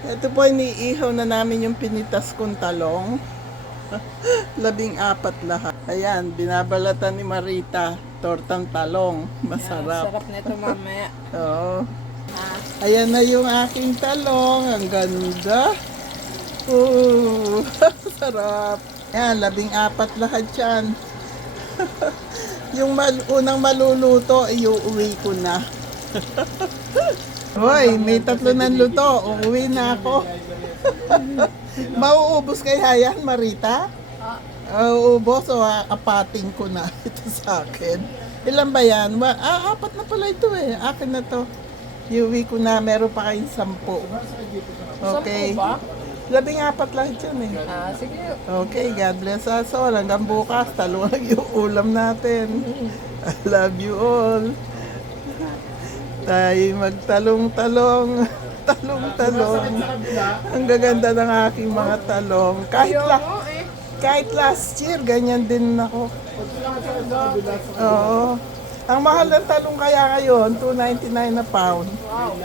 Ito po, iniihaw na namin yung pinitas kong talong. 14 lahat. Ayan, binabalatan ni Marita. Tortang talong. Masarap. Sarap nito mamaya. Oo. Ayan na yung aking talong. Ang ganda. Ooh, sarap. Yan, 14 lahat yan. Yung unang maluluto, iuwi ko na. Hoy, may 3 ng luto. Uuwi na ako. Mauubos kaya yan, Marita? Uubos o apating ko na ito sa akin. Ilan ba yan? 4 na pala ito eh. Akin na to. Iuwi ko na. Meron pa kayong 10. Okay. 10 ba? 14 lang yan eh. Sige. Okay, God bless us all. Hanggang bukas, talong yung ulam natin. I love you all. Tayo magtalong-talong. Talong-talong. Ang gaganda ng aking mga talong. Kahit last year, ganyan din ako. Oo. Ang mahal ng talong kaya ngayon, $2.99 a pound. Wow.